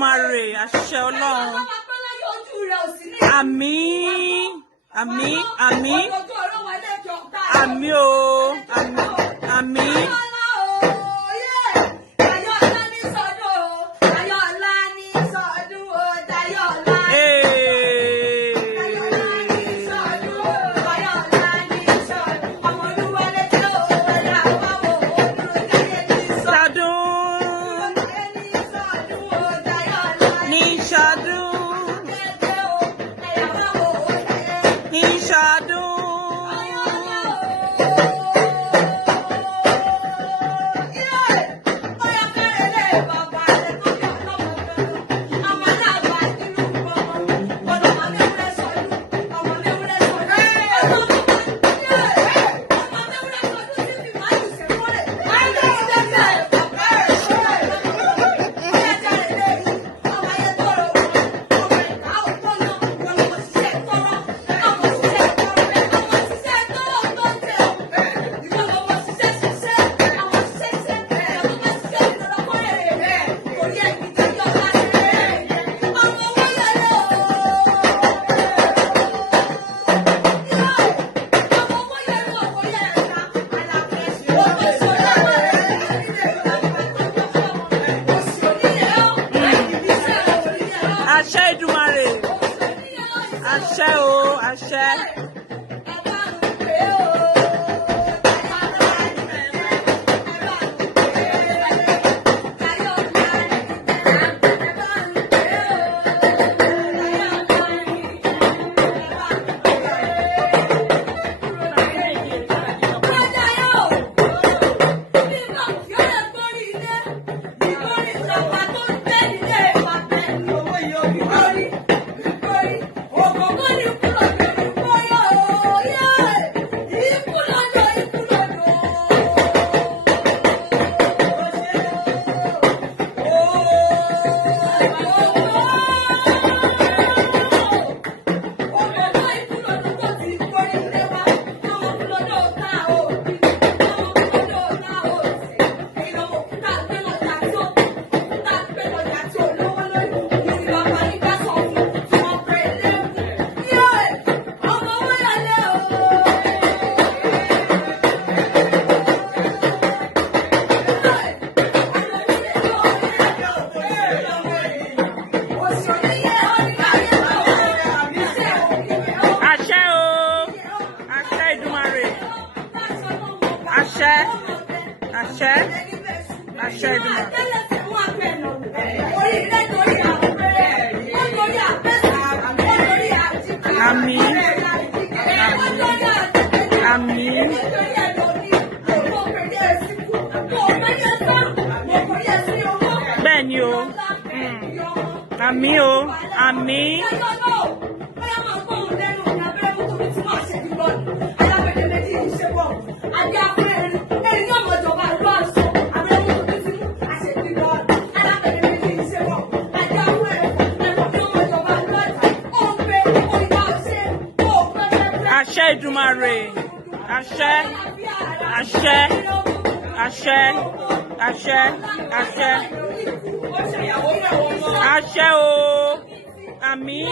Èdùmàrè, àṣẹ Ọlọ́run. Àmín, àmín, àmín. Àmín o, àmín, àmín. Àṣẹ Èdùmàrè, àṣẹ o, àṣẹ. Àṣẹ, àṣẹ Èdùmàrè. Àmín, àmín. Bẹ́ẹ̀ ni o, àmín o, àmín. Àṣẹ Èdùmàrè, àṣẹ, àṣẹ, àṣẹ, àṣẹ, àṣẹ, àṣẹ o, àmín.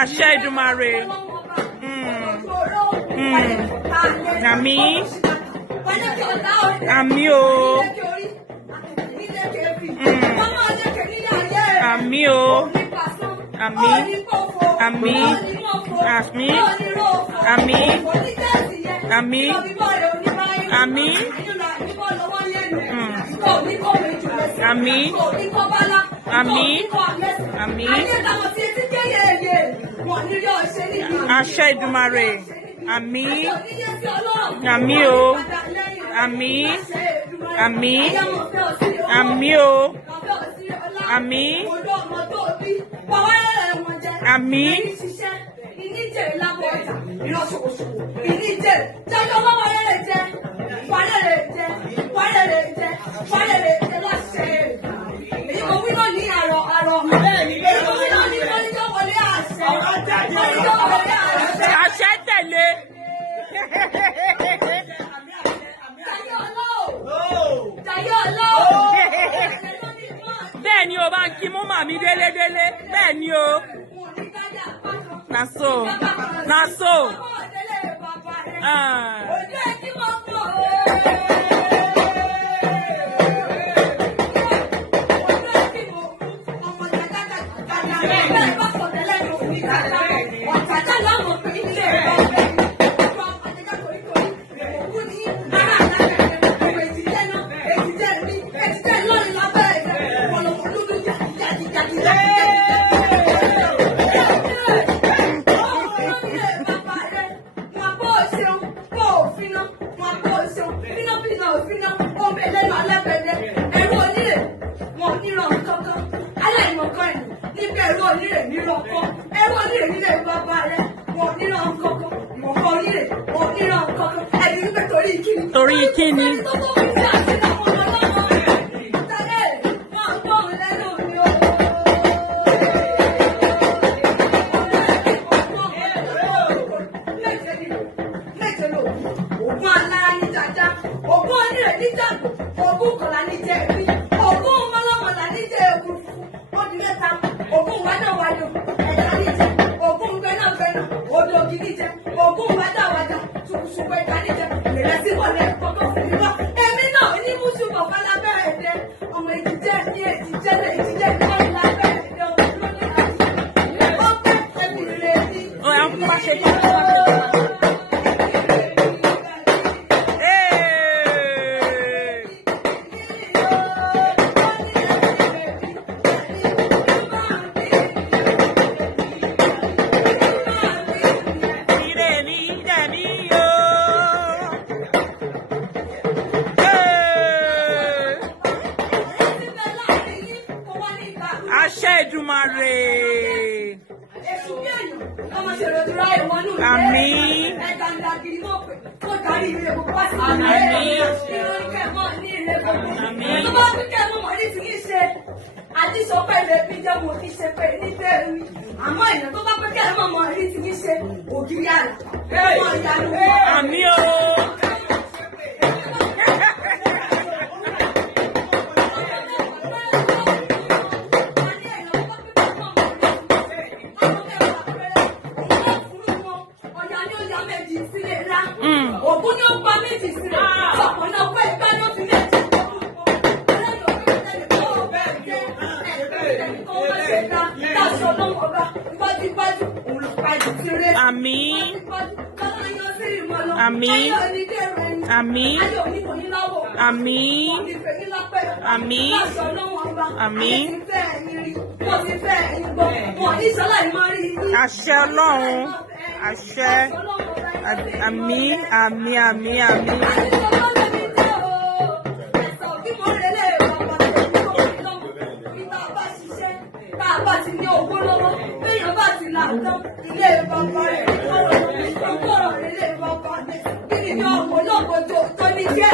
àṣẹ Èdùmàrè. Àmín. Àmín o. Àmín o. Àmín. Àmín. Àmín. Àmín. Àmín. Àmín. Àmín. Àmín. Àmín. Àṣẹ Èdùmàrè. Àmín. Àmín o. Àmín. Àmín. Àmín o. Àmín. Àmín. Àṣẹ tẹ̀lé. Bẹ́ẹ̀ ni o bá ń kí mú màmí délédélé. Bẹ́ẹ̀ ni o. Na so. Na so. Torí kíni? Àṣẹ Èdùmàrè. Àmín. Àti sọ pé ilé bí jẹ́ mo ti ṣe pé ní bẹ́ẹ̀rù. Àmọ́ èèyàn tó bá pẹ́ kí ẹ mọ̀ mọ̀ rí ti ní ṣe ògiri àrà. Àmín o. Ògún ni ó pa méjì sílẹ̀. Ọ̀pọ̀ náà pẹ́ ìgbà náà fi méjì. Àmín. Àmín. Àmín. Àmín. Àmín. Àmín. Àṣẹ Ọlọ́run. Àṣẹ. Àmín. Àmín. Àmín. Àmín. Ilé bàbá rẹ̀ ọgbọ́rọ̀ ilé bàbá rẹ̀ kí ni ọmọ olóògbé tó ní jẹ́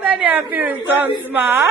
Bẹ́ẹ̀ni happy returns, ma.